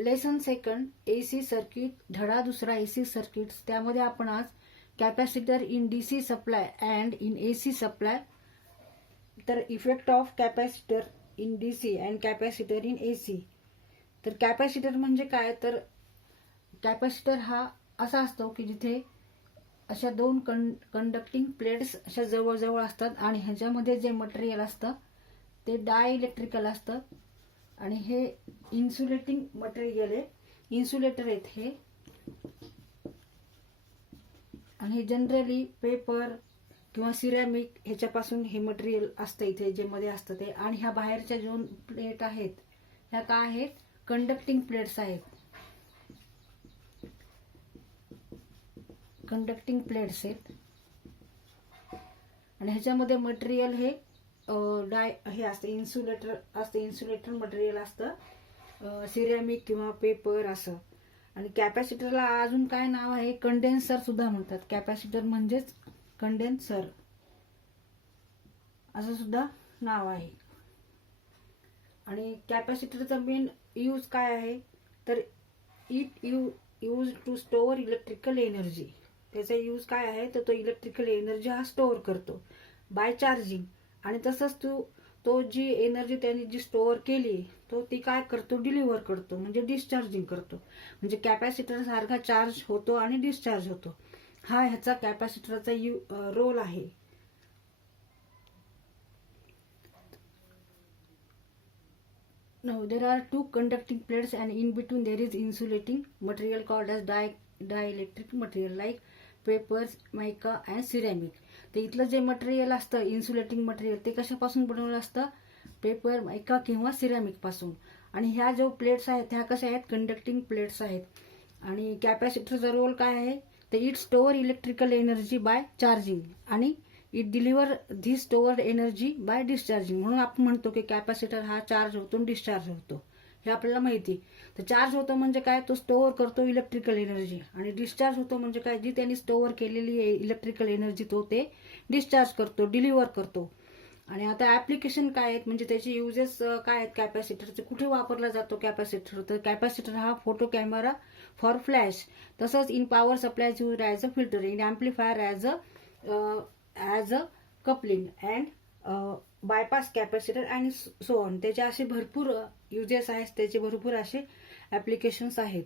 Lesson second AC circuit, धडा दुसरा AC circuits. त्यामध्ये आपण आज capacitor in DC supply and in AC supply, तर effect of capacitor in DC and capacitor in AC. तर capacitor म्हणजे काय, तर कॅपॅसिटर हा असा असतो की जिथे अशा दोन कंडक्टिंग प्लेट्स अशा जवळजवळ असतात आणि ह्याच्यामध्ये जे मटेरियल असतं ते डायइलेक्ट्रिकल असतं आणि हे इन्सुलेटिंग मटेरियल आहे, इन्सुलेटर आहेत हे. आणि हे जनरली पेपर किंवा सिरॅमिक ह्याच्यापासून हे मटेरियल असतं इथे जे मध्ये असतं ते. आणि ह्या बाहेरच्या दोन प्लेट आहेत ह्या काय आहेत, कंडक्टिंग प्लेट्स आहेत, कंडक्टिंग प्लेट्स आहेत. आणि ह्याच्यामध्ये मटेरियल हे हे असतं, इन्सुलेटर असतं, इन्सुलेटर मटेरियल असतं, सिरॅमिक किंवा पेपर असं. आणि कॅपॅसिटरला अजून काय नाव आहे, कंडेन्सर सुद्धा म्हणतात. कॅपॅसिटर म्हणजेच कंडेन्सर असं सुद्धा नाव आहे. आणि कॅपॅसिटरचा मेन यूज काय आहे, तर it use to store electrical energy. त्याचा यूज काय आहे, तर तो इलेक्ट्रिकल एनर्जी हा स्टोअर करतो बाय चार्जिंग. आणि तसंच तो जी एनर्जी त्यांनी जी स्टोअर केली तो ती काय करतो, डिलिव्हर करतो, म्हणजे डिस्चार्जिंग करतो. म्हणजे कॅपॅसिटर सारखा चार्ज होतो आणि डिस्चार्ज होतो. हा ह्याचा कॅपॅसिटरचा रोल आहे. Now there are two conducting plates and in between there is insulating material called as dielectric material like papers, mica and ceramic. तर इथलं जे मटेरियल असतं इन्सुलेटिंग मटेरियल ते कशापासून बनवलं असतं, पेपर, मायका किंवा सिरॅमिक पासून. आणि ह्या जो प्लेट्स आहेत ह्या कशा आहेत, कंडक्टिंग प्लेट्स आहेत. आणि कॅपॅसिटरचा रोल काय आहे, तर it store electrical energy by charging आणि इट डिलिव्हर धी स्टोअर्ड एनर्जी बाय डिस्चार्जिंग. म्हणून आपण म्हणतो की कॅपॅसिटर हा चार्ज होतो आणि डिस्चार्ज होतो, हे आपल्याला माहिती. तर चार्ज होतो म्हणजे काय, तो स्टोअर करतो इलेक्ट्रिकल एनर्जी. आणि डिस्चार्ज होतो म्हणजे काय, जी त्यांनी स्टोअर केलेली इलेक्ट्रिकल एनर्जी तो ते डिस्चार्ज करतो, डिलिव्हर करतो. आणि आता ऍप्लिकेशन काय आहेत, म्हणजे त्याचे युजेस काय आहेत कॅपॅसिटरचे, कुठे वापरला जातो कॅपॅसिटर. तर कॅपॅसिटर हा फोटो कॅमेरा फॉर फ्लॅश, तसंच in power supply use as a filter, in amplifier as a coupling and bypass capacitor आणि सो ऑन. त्याचे असे भरपूर युजेस आहेत, त्याचे भरपूर असे ऍप्लिकेशन्स आहेत.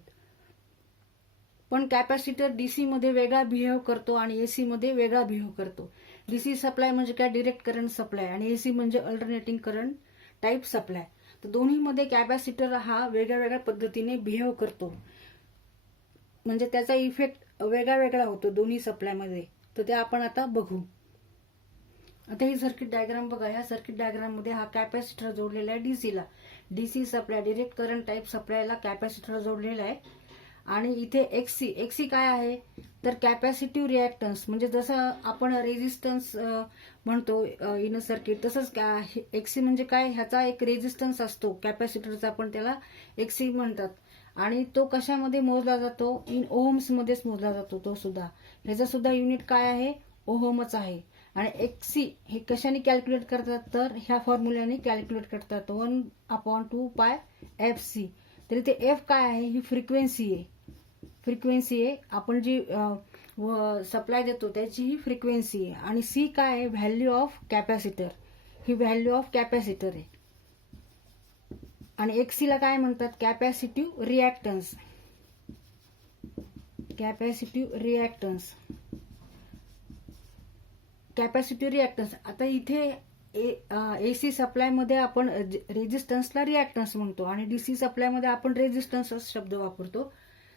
पण कॅपॅसिटर डीसी मध्ये वेगळा बिहेव करतो आणि एसी मध्ये वेगळा बिहेव करतो. डीसी सप्लाय म्हणजे काय, डिरेक्ट करंट सप्लाय, आणि एसी म्हणजे अल्टरनेटिंग करंट टाईप सप्लाय. तर दोन्हीमध्ये कॅपॅसिटर हा वेगळ्या वेगळ्या पद्धतीने बिहेव करतो, म्हणजे त्याचा इफेक्ट वेगळा वेगळा होतो दोन्ही सप्लायमध्ये. तर ते आपण आता बघू. आता ही सर्किट डायग्राम बघा. ह्या सर्किट डायग्राम मध्ये हा कॅपॅसिटर जोडलेला आहे डीसीला. DC supply direct current type सप्लायला कॅपॅसिटर जोडलेला आहे. आणि इथे एक्सी काय आहे, तर कॅपॅसिटिव्ह रिॲक्टन्स, म्हणजे जसं आपण रेझिस्टन्स म्हणतो इन सर्किट, तसंच एक्सी म्हणजे काय, ह्याचा एक रेझिस्टन्स असतो कॅपॅसिटरचा, पण त्याला एक्सी म्हणतात. आणि तो कशामध्ये मोजला जातो, इन ओहम्स मध्येच मोजला जातो तो सुद्धा. ह्याचा सुद्धा युनिट काय आहे, ओहमच आहे. आणि एक्सी हे कशाने कॅल्क्युलेट करतात, तर ह्या फॉर्म्युल्याने कॅल्क्युलेट करतात, 1/2πfc. तर इथे एफ काय आहे, ही फ्रिक्वेन्सी आहे. फ्रिक्वेन्सी आहे, आपण जी सप्लाय देतो त्याची ही फ्रिक्वेन्सी आहे. आणि सी काय आहे, value of capacitor, he value of capacitor आहे. आणि एक्सीला काय म्हणतात, capacitive reactance, capacitive reactance, capacitive reactance. आता इथे एसी सप्लाय मध्ये आपण रेझिस्टन्सला रिॲक्टन्स म्हणतो आणि डीसी सप्लाय मध्ये आपण रेझिस्टन्स शब्द वापरतो.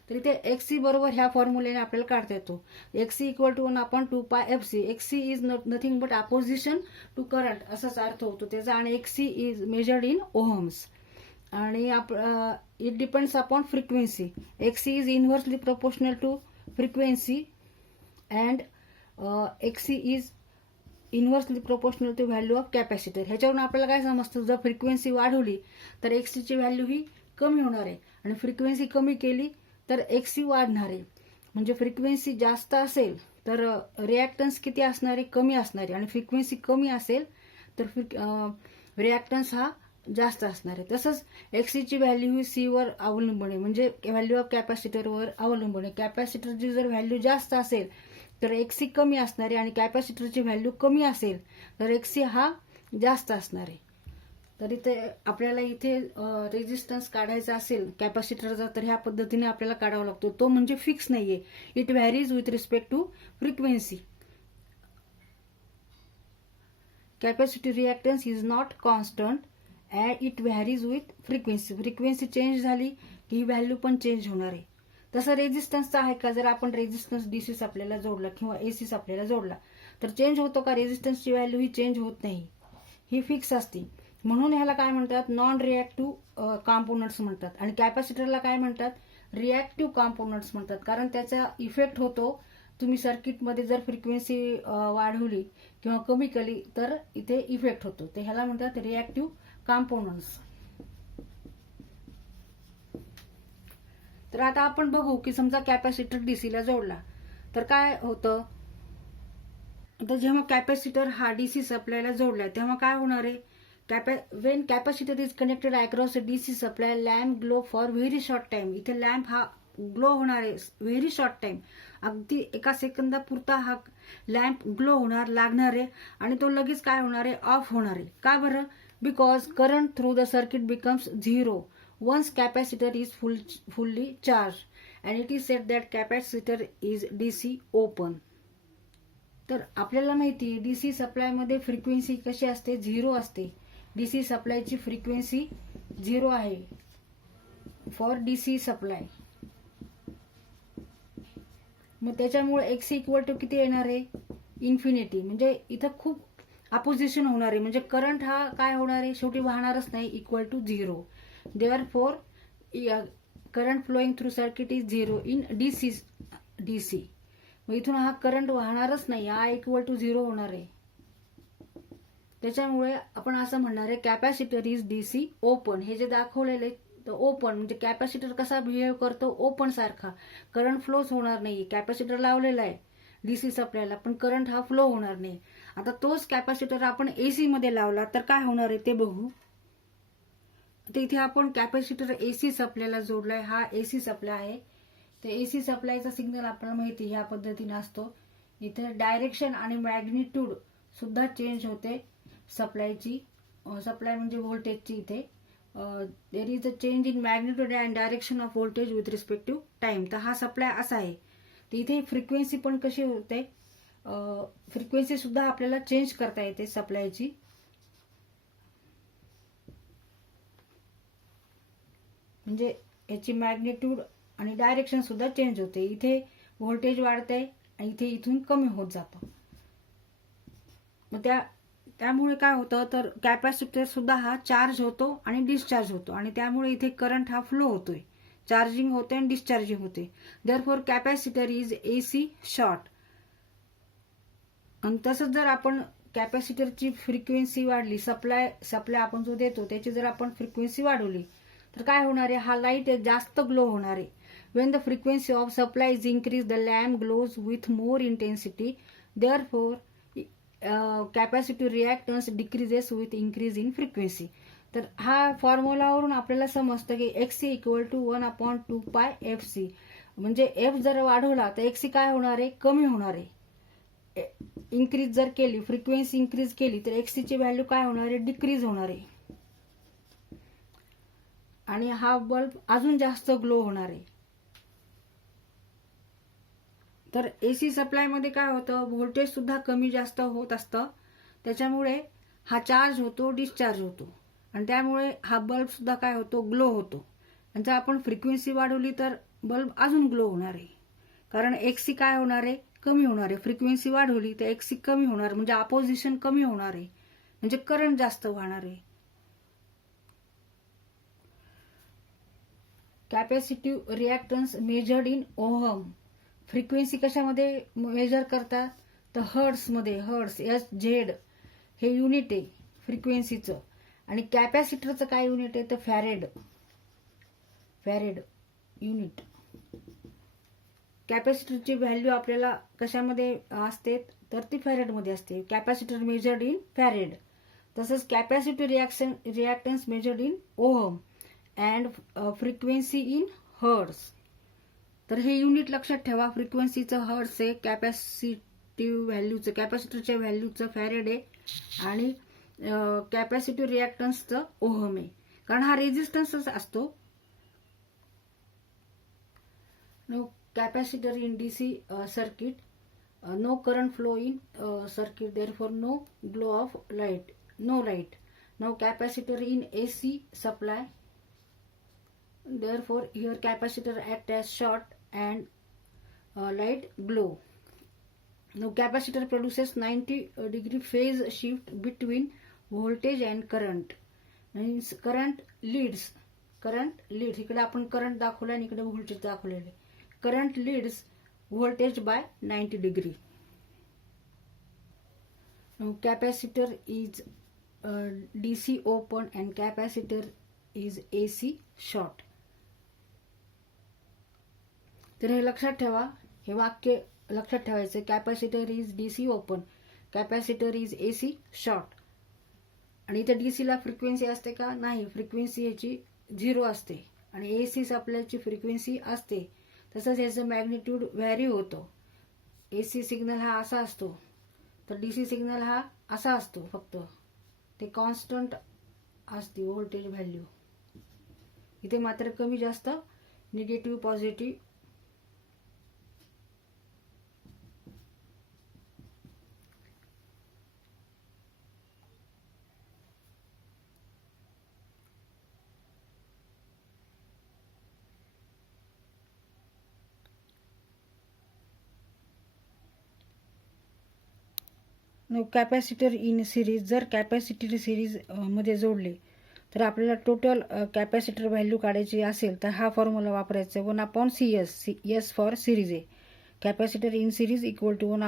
तर इथे एक्सी बरोबर ह्या फॉर्म्युल्याने आपल्याला काढता येतो. एक्सी equal to 1/2πfc. XC is nothing but opposition to current असाच अर्थ होतो त्याचा. आणि XC is measured in ohms. आणि it depends upon frequency. XC is inversely proportional to frequency and XC is inversely proportional to value of capacitor. ह्याच्यावरून आपल्याला काय समजतं, जर फ्रिक्वेन्सी वाढवली तर एक्सीची व्हॅल्यू ही कमी होणार आहे आणि फ्रिक्वेन्सी कमी केली तर एक्सी वाढणार आहे. म्हणजे फ्रिक्वेन्सी जास्त असेल तर रिॲक्टन्स किती असणार आहे, कमी असणार आहे. आणि फ्रिक्वेन्सी कमी असेल तर रिॲक्टन्स हा जास्त असणार आहे. तसंच एक्ससीची व्हॅल्यू ही सी वर अवलंबून आहे, म्हणजे व्हॅल्यू ऑफ कॅपॅसिटरवर अवलंबून आहे. कॅपॅसिटरची जर व्हॅल्यू जास्त असेल तर एक्ससी कमी असणार आहे, आणि कॅपॅसिटरची व्हॅल्यू कमी असेल तर एक्ससी हा जास्त असणार आहे. तर इथे आपल्याला इथे रेजिस्टन्स काढायचा असेल कॅपॅसिटरचा तर ह्या पद्धतीने आपल्याला काढावा लागतो. तो म्हणजे फिक्स नाहीये, it varies with respect to frequency. Capacity reactance is not constant and it varies with frequency. Frequency change झाली की ही व्हॅल्यू पण चेंज होणार आहे. तसं रेजिस्टन्सचा आहे का, जर आपण रेजिस्टन्स डीसी सप्लायला जोडला किंवा एसी सप्लायला जोडला तर चेंज होतो का? रेजिस्टन्सची व्हॅल्यू ही चेंज होत नाही, ही फिक्स असते. म्हणून ह्याला काय म्हणतात, नॉन रिॲक्टिव्ह कॉम्पोनंट्स म्हणतात. आणि कॅपॅसिटरला काय म्हणतात, रिॲक्टिव्ह कॉम्पोनंट्स म्हणतात, कारण त्याचा इफेक्ट होतो. तुम्ही सर्किटमध्ये जर फ्रिक्वेन्सी वाढवली किंवा कमी केली तर इथे इफेक्ट होतो, ते ह्याला म्हणतात रिॲक्टिव्ह कॉम्पोनंट्स. तर आता आपण बघू की समजा कॅपॅसिटर डीसीला जोडला तर काय होतं. आता जेव्हा कॅपॅसिटर हा डीसी सप्लायला जोडला तेव्हा काय होणार आहे, when capacitor is connected across a DC supply, lamp glow for very short time. इथे लॅम्प हा ग्लो होणार आहे व्हेरी शॉर्ट टाइम, अगदी एका सेकंदापुरता हा लॅम्प ग्लो होणार लागणार आहे, आणि तो लगेच काय होणार आहे, ऑफ होणार आहे. का बरं? Because current through the circuit becomes zero once capacitor is fully charge and it is set that capacitor is DC open. तर आपल्याला माहिती आहे डीसी सप्लायमध्ये फ्रिक्वेन्सी कशी असते, झिरो असते. डीसी सप्लायची फ्रिक्वेन्सी 0 आहे फॉर डीसी सप्लाय. मग त्याच्यामुळे एक्स इक्वल टू किती येणार आहे, इन्फिनिटी. म्हणजे इथं खूप अपोजिशन होणार आहे, म्हणजे करंट हा काय होणार आहे, शेवटी वाहणारच नाही, equal to 0. Therefore current flowing through circuit is 0 in DC. मग इथून हा करंट वाहणारच नाही, हा इक्वल टू 0 होणार आहे. त्याच्यामुळे आपण असं म्हणणार आहे कॅपॅसिटर इज डीसी ओपन. हे जे दाखवलेले तर ओपन म्हणजे कॅपॅसिटर कसा बिहेव करतो, ओपन सारखा. करंट फ्लोच होणार नाही. कॅपॅसिटर लावलेला आहे डीसी सप्लायला पण करंट हा फ्लो होणार नाही. आता तोच कॅपॅसिटर आपण एसी मध्ये लावला तर काय होणार आहे ते बघू. तर इथे आपण कॅपॅसिटर एसी सप्लायला जोडलाय, हा एसी सप्लाय आहे. तर एसी सप्लायचा सिग्नल आपल्याला माहिती ह्या पद्धतीने असतो. इथे डायरेक्शन आणि मॅग्निट्यूड सुद्धा चेंज होते सप्लायची. सप्लाय म्हणजे व्होल्टेजची. इथे there is a change in magnitude and direction of voltage with respect to time. तर हा सप्लाय असा आहे. तर इथे फ्रिक्वेन्सी पण कशी होते, फ्रिक्वेन्सी सुद्धा आपल्याला चेंज करता येते सप्लायची. म्हणजे याची मॅग्निट्यूड आणि डायरेक्शन सुद्धा चेंज होते. इथे व्होल्टेज वाढते आणि इथे इथून कमी होत जातं. मग त्यामुळे काय होतं तर कॅपॅसिटर सुद्धा हा चार्ज होतो आणि डिस्चार्ज होतो, आणि त्यामुळे इथे करंट हा फ्लो होतोय, चार्जिंग होते आणि डिस्चार्जिंग होते. Therefore capacitor is AC short. आणि तसंच जर आपण कॅपॅसिटरची फ्रिक्वेन्सी वाढली, सप्लाय आपण जो देतो त्याची जर आपण फ्रिक्वेन्सी वाढवली तर काय होणार आहे, हा लाईट जास्त ग्लो होणार आहे. When the frequency of supply is increase the lamp glows with more intensity. Therefore capacitive reactance decreases with increase in frequency. तर हा फॉर्म्युलावरून आपल्याला समजतं की एक्ससी इक्वल टू 1/2πfc. म्हणजे एफ जर वाढवला तर एक्ससी काय होणार आहे, कमी होणार आहे. इन्क्रीज जर केली, फ्रिक्वेन्सी इन्क्रीज केली तर एक्ससीची व्हॅल्यू काय होणार आहे, डिक्रीज होणार आहे, आणि हा बल्ब अजून जास्त ग्लो होणार आहे. तर एसी सप्लाय मध्ये काय होतं, व्होल्टेज सुद्धा कमी जास्त होत असतं. त्याच्यामुळे हा चार्ज होतो, डिस्चार्ज होतो, आणि त्यामुळे हा बल्ब सुद्धा काय होतो, ग्लो होतो. आणि जर आपण फ्रिक्वेन्सी वाढवली तर बल्ब अजून ग्लो होणार आहे, कारण एक्ससी काय होणार आहे, कमी होणार आहे. फ्रिक्वेन्सी वाढवली तर एक्ससी कमी होणार, म्हणजे अपोजिशन कमी होणार आहे, म्हणजे करंट जास्त वाहणार आहे. Capacitive reactance measured in ohm. Frequency कशामध्ये मेजर करतात तर हर्ट्समध्ये. हर्ट्स HZ हे युनिट आहे फ्रिक्वेन्सीचं, आणि कॅपॅसिटरचं काय युनिट आहे तर फॅरेड युनिट. कॅपॅसिटरची व्हॅल्यू आपल्याला कशामध्ये असते तर ती फॅरेडमध्ये असते. Capacitor measured in farad. तसंच capacity reactance measured in ohm and frequency in hertz. तर हे युनिट लक्षात ठेवा. फ्रिक्वेन्सीचं हर्ट्स आहे, कॅपॅसिटिव्ह व्हॅल्यूचं कॅपॅसिटरच्या व्हॅल्यूचं फॅरेड आहे आणि कॅपॅसिटिव्ह रिॲक्टन्सचं ओहम आहे, कारण हा रेझिस्टन्सच असतो. No capacitor in DC circuit, no current flow in circuit, therefore no glow of light, no light. Now capacitor in AC supply, therefore here capacitor act as short and light glow. Now capacitor produces 90-degree phase shift between voltage and current. Means current leads, इकडे आपण current दाखवलं आणि इकडे voltage दाखवलेले. Current leads voltage by 90 degree. Now capacitor is DC open and capacitor is AC short. तर हे लक्षात ठेवा, हे वाक्य लक्षात ठेवायचं. Capacitor is DC open, capacitor is AC short. आणि इथे डीसीला फ्रिक्वेन्सी असते का? नाही, फ्रिक्वेन्सी याची 0 असते आणि एसी सप्लायची फ्रिक्वेन्सी असते. तसंच याचं मॅग्निट्यूड व्हॅरी होतो. एसी सिग्नल हा असा असतो, तर डीसी सिग्नल हा असा असतो. फक्त ते कॉन्स्टंट असते व्होल्टेज व्हॅल्यू. इथे मात्र कमी जास्त, negative positive. Capacitor in series, जर कॅपॅसिटर सिरीज मध्ये जोडले तर आपल्याला टोटल कॅपॅसिटर व्हॅल्यू काढायची असेल तर हा फॉर्म्युला वापरायचा. 1/CS, एस फॉर सिरीज आहे. Capacitor in series equal to 1